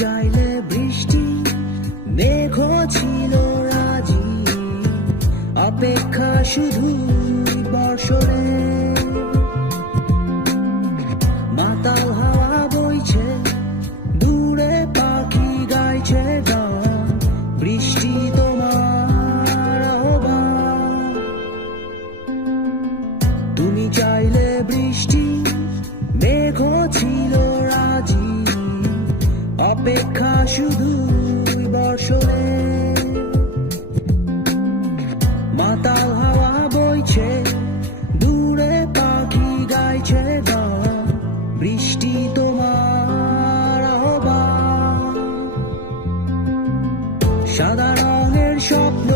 চাইলে বৃষ্টি, মেঘ ছিল রাজি, অপেক্ষা শুধু বর্ষণে। মাতাল হাওয়া বইছে, দূরে পাখি গাইছে গান, বৃষ্টি তোমার আহ্বান। তুমি চাইলে বৃষ্টি, মেঘ ছিল রাজি, অপেক্ষা শুধু বর্ষণে। মাতাল হাওয়া বইছে, দূরে পাখি গাইছে গান, বৃষ্টি তোমার আহ্বান। সাদা রঙের স্বপ্ন